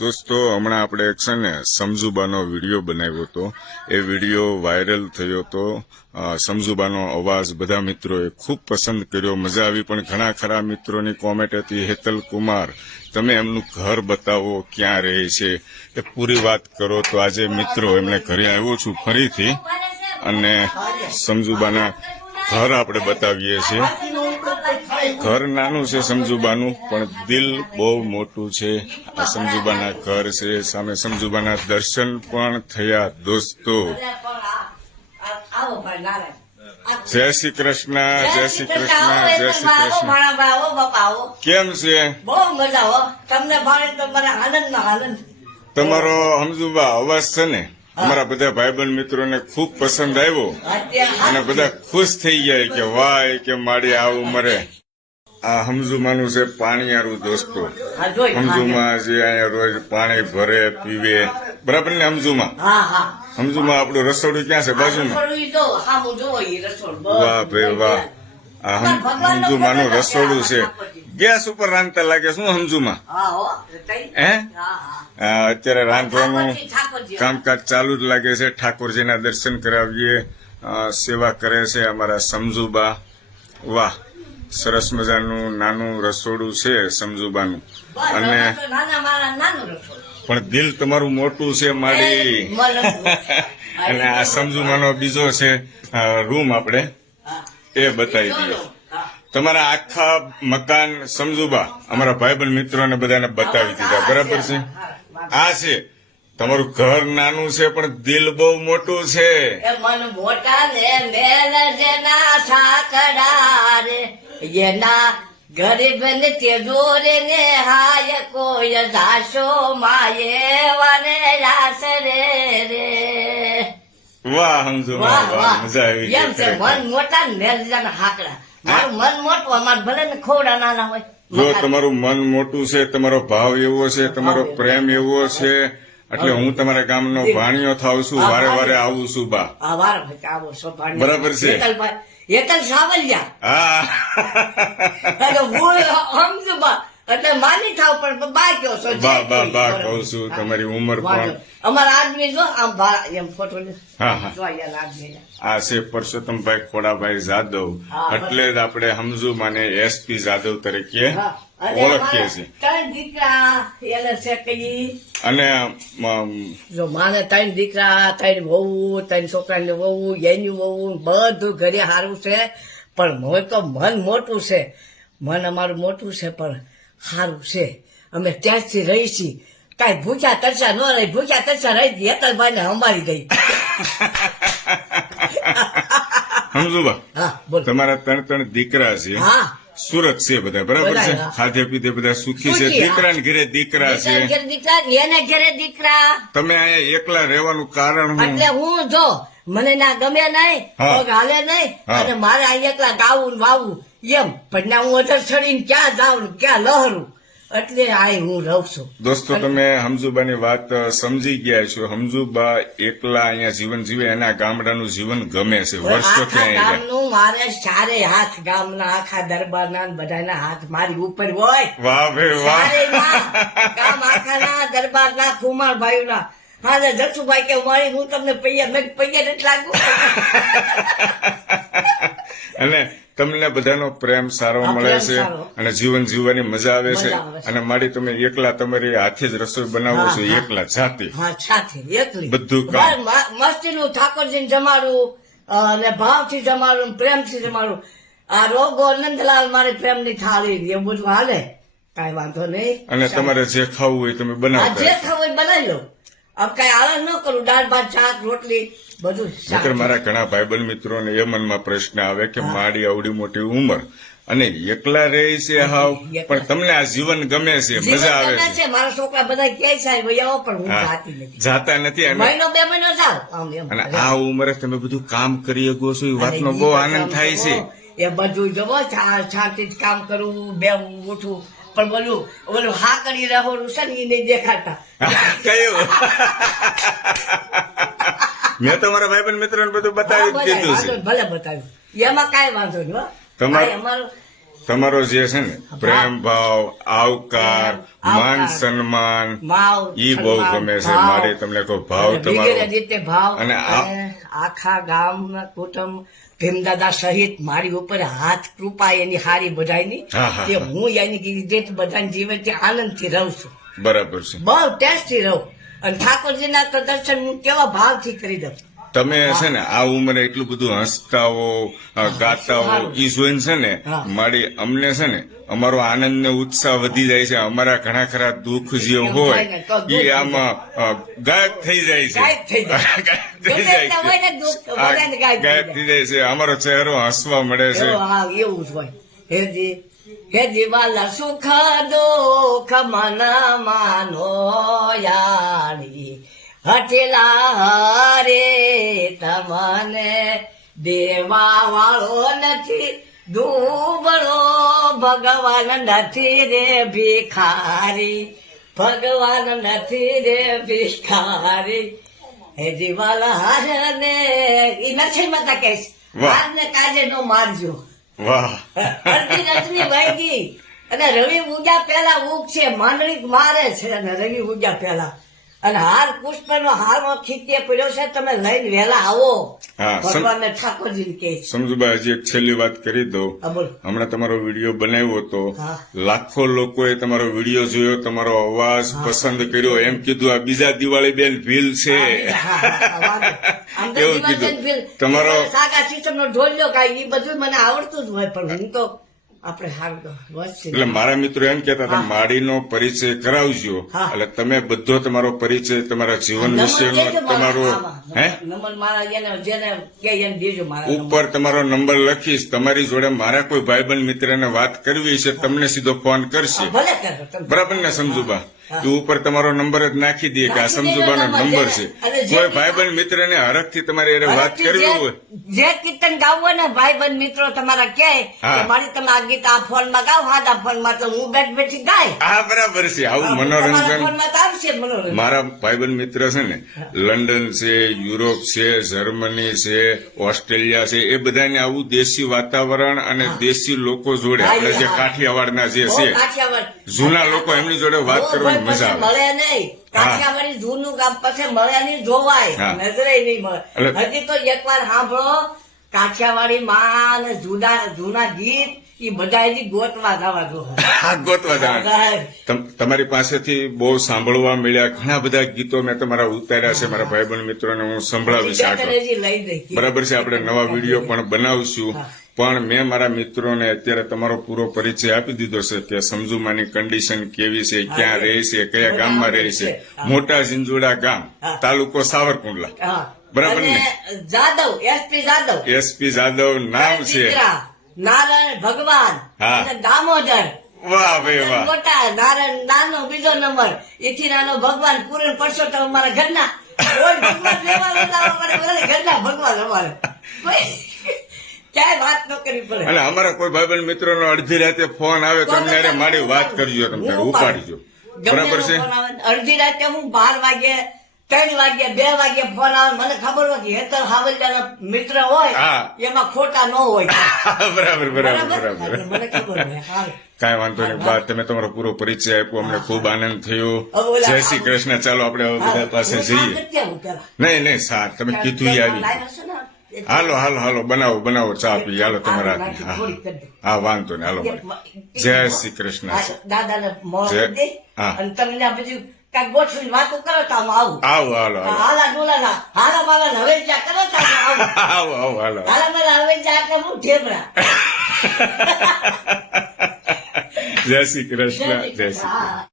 દોસ્તો હમણાં આપણે એક છે ને સમજુબાનો વિડીયો બનાવ્યો હતો. એ વિડીયો વાયરલ થયો હતો. સમજુબાનો અવાજ બધા મિત્રોએ ખૂબ પસંદ કર્યો, મજા આવી. પણ ઘણા ખરા મિત્રોની કોમેન્ટ હતી, હેતલ કુમાર તમે એમનું ઘર બતાવો, ક્યાં રહે છે, એ પૂરી વાત કરો. તો આજે મિત્રો એમને ઘરે આવ્યો છું ફરીથી, અને સમજુબાના ઘર આપણે બતાવીએ છીએ. ઘર નાનું છે સમજુબાનું, પણ દિલ બહુ મોટું છે. આ સમજુબાના ઘર છે, સામે સમજુબાના દર્શન પણ થયા. દોસ્તો જય શ્રી કૃષ્ણ, જય શ્રી કૃષ્ણ, જય શ્રી કૃષ્ણ. કેમ છે? બહુ મજા હો, તમને ભાવે તો મને આનંદ. તમારો સમજુબા અવાજ છે ને અમારા બધા ભાઈબંધ મિત્રોને ખૂબ પસંદ આવ્યો, અને બધા ખુશ થઈ ગયા કે વાહ કે મારી આ ઉંમરે આ સમજુમાનું છે પાણીયારું. દોસ્તો સમજુમાં જે અહીંયા રોજ પાણી ભરે પીવે, બરાબર ને સમજુમાં? સમજુમાં આપણું રસોડું ક્યાં છે? બાજુમાં. વાહ ભાઈ વાહ, આ સમજુમાનું રસોડું છે. ગેસ ઉપર રાંધતા લાગે શું સમજુમાં? હે, અત્યારે રાંધવાનું કામકાજ ચાલુ જ લાગે છે. ઠાકોરજીના દર્શન કરાવીએ, સેવા કરે છે અમારા સમજુબા. વાહ, સરસ મજાનું નાનું રસોડું છે સમજુબાનું. અને પણ દિલ તમારું મોટું છે માડી. અને આ સમજુમાનો બીજો છે રૂમ, આપણે એ બતાવી દઈએ. તમારા આખા મકાન સમજુબા અમારા ભાઈબંધ મિત્રોને બધાને બતાવી દીધા, બરાબર છે? આ છે તમારું ઘર નાનું છે, પણ દિલ બહુ મોટું છે. મન મોટા ને મેલ જેના સાકડા રે, એના ગરીબ ને તેજોરે ને હાય કોઈ જાશો માયે વાને રાસરે રે. વાહ સમજુબા, વાહ, મજા આવી. એમ છે મન મોટા ને મેલ જેના હાકડા. મારું મન મોટું, અમારે ભલે ને ખોડા નાના હોય. જો તમારું મન મોટું છે, તમારો ભાવ એવો છે, તમારો પ્રેમ એવો છે, એટલે હું તમારા ગામનો ભાણિયો થાવ છું, વારે વારે આવું છું બા. બરાબર છે? હેતલ સાવલિયા. હા, સમજુબા એટલે માની થાવ, પણ બા કયો છો? બા બા બા કહું છું. તમારી ઉંમર પણ અમારા આદમી જો આમ એમ ફોટો. હા હા, આ છે પરસોત્તમભાઈ ખોડાભાઈ જાદવ. એટલે જ આપણે સમજુમાને એસપી જાદવ તરીકે ઓળખીએ છીએ. ત્રણ દીકરા એને છે કઈ, અને જો માને ત્રણ દીકરા, ત્રણ વહુ, ત્રણ છોકરાની વહુ, એની વહુ, બધું ઘરે સારું છે. પણ મને તો મન મોટું છે, મન અમારું મોટું છે, પણ સારું છે. અમે ત્યાંથી રહી છીએ, કાંઈ ભૂખ્યા તરસા ન રહી. ભૂખ્યા તરસા રહી હેતલભાઈ ને સંભાળી ગઈ. સમજુબા, હા બોલ. તમારા ત્રણ દીકરા છે, હા સુરત છે બધા, બરાબર છે? બધા, ખાધે પીધે બધા સુખી છે. સુખી, દીકરા ને ઘરે દીકરા છે. દીકરા એને ઘરે દીકરા. તમે અહીંયા એકલા રહેવાનું કારણ શું? એટલે હું જો મને ના ગમે નહીં, હા. પગ હાલે નહીં, હા. અને મારે આ એકલા ગાવું ને વાવું એમ. પણ ના હું અધર ચડીને ક્યાં જાઉં ને ક્યાં લહરું, એટલે આ હું રહું છું. દોસ્તો તમે સમજુબાની વાત સમજી ગયા છો. સમજુબા એકલા અહીંયા જીવન જીવે, એના ગામડાનું જીવન ગમે છે. વર્ષોથી આખા અહીંયા ગામનું મારે ચારે હાથ, ગામના આખા દરબારના બધાના હાથ મારી ઉપર હોય. વાહ ભાઈ વાહ. ચારેયના, ગામ આખાના દરબારના ખુમારભાઈઓના. હા જસુભાઈ કે મારી હું તમને પૈયા નથી લાગુ. અને તમને બધાનો પ્રેમ સારો મળે પ્રેમ છે, સારો. અને જીવન જીવવાની મજા આવે છે. મજા આવે છે. અને મારી તમે એકલા તમારી હાથે જ રસોઈ બનાવો છો, હા, હા. એકલા જાતે. હા સાથે એકલી બધું કામ. મસ્તીનું ઠાકોરજીને જમાડું, અને ભાવથી જમાડું, પ્રેમથી જમાડું. આ રોગો નંદલાલ મારી પ્રેમની થાળી, એ બધું હાલે, કાંઈ વાંધો નહીં. અને તમારે જે ખાવું હોય તમે આ બનાવતા. જે ખાવું એ બનાવી લો. अब કઈ આળસ ન કરું. દાળ ભાત શાક રોટલી બધું શાક. નકર મારા ઘણા ભાઈબંધ મિત્રોને એ મનમાં પ્રશ્ન આવે કે મારી આવડી મોટી ઉંમર અને એકલા રહે છે હાવ, પણ તમને આ જીવન ગમે છે, જીવન મજા આવે ગમે છે. છે. મારા છોકરા બધા કહે છે ભૈયાઓ, પણ હું હા, જાતી નથી. જાતા નથી. અને મહિનો બે મહિનો જાવ આમ એમ. અને આ ઉંમરે તમે બધું કામ કરી શકો છો, એ વાતનો બહુ આનંદ થાય છે. એ બધું જવો શાંતિ જ કામ કરવું, બેવું ઉઠવું. પણ ઓલું હા કરી રહેવું છે ને એ નહીં દેખાડતા. કયું? મેં તો મારા ભાઈબંધ મિત્રોને બધું બતાવી જ દીધું છે. ભલે બતાવ્યું, એમાં કાંઈ વાંધો નહીં. તમારે- અમારું તમારો જે છે ને પ્રેમ ભાવ આવકાર માન આવકાર. સન્માન માવ ઈ બહુ સન્માન, ગમે છે ભાવ. મારે તમને કહું ભાવ અને વગેરે તમારો રીતે ભાવ અને અને આખા ગામના કુટુંબ ભીમદાદા સહિત મારી ઉપર હાથ કૃપા એની હારી બધાયની હા, હા, કે હા. હું એની રીતે બધાને જીવનથી આનંદથી રહું છું બરાબર છે બહુ ટેસ્ટથી રહું અને ઠાકોરજીના તો દર્શન હું કેવા ભાવથી કરી દઉં તમે છે ને આ ઉંમરે એટલું બધું હસતાઓ ગાતાઓ સારું. ઈ જોઈને છે ને હા. મારી અમને છે ને અમારો આનંદ ને ઉત્સાહ વધી જાય છે અમારા ઘણા ખરા દુઃખ જે હોય હોય ને તો દૂર એ થઈ આમાં ગાયબ થઈ જાય છે ગાયબ થઈ જાય. ગાયબ થઈ ગમે જાય એટલા હોય ને દુઃખ છે બધાને ગાયબ થઈ ગાયબ થઈ જાય છે અમારો ચહેરો હસવા મળે છે એવો હા એવું જ હોય હે વાલા સુખ દુઃખ મન માનો યારી હઠેલા હરે તમને દેવા વાળો નથી દુબળો ભગવાન નથી રે ભિખારી ભગવાન નથી રે ભિખારી હે જીવાલા હાર ને ઈ નરસિંહ માતા કહેશ વાહ. હાર ને કાજે નો મારજો વાહ અડધી રજની વાગી અને રવિ ઉગ્યા પહેલા ઉગશે માંડળી મારે છે અને રવિ ઉગ્યા પહેલા અને હાર પુષ્પ નો હારમાં ખીચે પડ્યો છે તમે લઈને વહેલા આવો હા, ભગવાન ને ઠાકોરજી કે છે. સમજુભાઈ હજી એક છેલ્લી વાત કરી દઉં હા, બોલો. હમણાં તમારો વિડીયો બનાવ્યો હતો હા. લાખો લોકોએ તમારો વિડીયો જોયો તમારો અવાજ પસંદ કર્યો એમ કીધું આ બીજા દિવાળી બેન ભીલ છે હા, હા, વાંધો. આમ તો એવું દિવાળી કીધું. ફિલ, તમારો સાગા સિસ્ટમ નો ઢોલ્યો કાંઈ ઈ બધું મને આવડતું જ હોય પણ હું તો આપણે હારું તો વસ્તુ એટલે મારા મિત્રો એમ કહેતા હતા હા. માડીનો પરિચય કરાવજો હા. એટલે તમે બધો તમારો પરિચય તમારા જીવન વિશેનો તમારો હે નંબર મારા એને જેને કે એને દેજો મારા ઉપર તમારો નંબર લખીશ તમારી જોડે મારા કોઈ ભાઈબંધ મિત્રને વાત કરવી છે તમને સીધો ફોન કરશે નંબર. ભલે કરો તમે. બરાબર ને સમજુબા હા. એ ઉપર તમારો નંબર જ નાખી દે કે આ નાખી દેજો સમજુબાનો નંબર નંબર છે. છે અને જે કોઈ ભાઈબંધ મિત્રને હરખથી તમારે એને વાત હરખથી કરવી હોય જે કીર્તન ગાવું હોય ને ભાઈબંધ મિત્રો તમારા કહે હા. કે મારી તમે આ ગીત આ ફોન માં ગાવ હાથ આ ફોન માં તો હું બેઠી ગાય હા બરાબર છે આવું તમારા મનોરંજન ફોન માં તો આવશે મનોરંજન મારા ભાઈબંધ મિત્ર છે ને લંડન છે યુરોપ છે જર્મની છે ઓસ્ટ્રેલિયા છે એ બધાને આવું દેશી વાતાવરણ અને દેશી લોકો જોડે હા, આપણે જે હા. કાઠિયાવાડના જે બહુ છે કાઠિયાવાડ. જૂના લોકો એમની જોડે વાત બહુ કરવાની ભાઈ મજા પછી આવે મળે નહીં કાઠિયાવાડી જૂનું ગામ પછી મળે નહીં જોવાય હા. નજરે નહીં મળે એટલે- હજી તો એકવાર સાંભળો કાઠિયાવાડી માં ને જૂના ગીત એ બધા હજી ગોતવા જવા જો આ ગોતવા જાણ તમારી પાસેથી બહુ સાંભળવા મળ્યા ઘણા બધા ગીતો મેં તમારા ઉતાર્યા છે મારા ભાઈબંધ મિત્રોને હું સંભળાવીશ આગળ હજી લઈ દઈ બરાબર છે આપણે નવા વિડીયો પણ બનાવશું હા. પણ મેં મારા મિત્રોને અત્યારે તમારો પૂરો પરિચય આપી દીધો છે કે સમજુમાની કન્ડિશન કેવી છે ક્યાં રહે છે કયા ગામમાં રહે છે મોટા ઝીંઝુડા ગામ હા. તાલુકો સાવરકુંડલા હા. બરાબર ને? અને જાદવ એસપી જાદવ એસપી જાદવ નામ છે દીકરા, નારાયણ ભગવાન હા. અને દામોદર વાહ ભાઈ વાહ મોટા નારાયણ નાનો બીજો નંબર એથી નાનો ભગવાન પૂરણ પરસોત્તમ અમારા ઘરના કોઈ ભગવાન લેવા નતા આવવા પડે, બધા ઘરના ભગવાન અમારે કોઈ ક્યાંય વાત ન કરવી પડે અને અમારા કોઈ ભાઈબંધ મિત્રોનો અડધી રાતે ફોન આવે તો અમને અરે મારી વાત કરજો તમે હું ઉપાડજો ગમે બરાબર એનો છે ફોન આવે, અડધી રાતે હું 12 વાગે 3 વાગે 2 વાગે ફોન આવે મને ખબર નથી હેતર હાવલિયાના મિત્ર હોય હા. એમાં ખોટા ન હોય બરાબર બરાબર બરાબર બરાબર મને ખબર હોય હા. કાંઈ વાંધો નહીં બા તમે તમારો પૂરો પરિચય આપ્યો અમને ખૂબ આનંદ થયો હવે ઓલા- જય શ્રી કૃષ્ણ ચાલો આપણે હવે બધા પાસે હું જઈએ સાંજ નથી આવું પેલા. નહીં નહીં સાર તમે કીધું ઈ આવી લાઈન હશે ને? હાલો હાલો હાલો બનાવો ચા પી હાલો તમારા નાખી, હા, થોડીક કરી દે. હા વાંધો નહીં હાલો મળીએ. જય શ્રી કૃષ્ણ દાદાને મોં જય- દે હા. અને તમને આ બધું કાંઈક ગોઠવીને વાતો કરો તો આમ આવું આવો હાલો હાલો હાલા ડોલા હાલા માલા હવે જ્યાં કરો તો આમ આવું આવો આવો હાલો હાલા માલા હવે જ્યાં એટલે હું ઠેબરા જય શ્રી કૃષ્ણ જય શ્રી કૃષ્ણ હા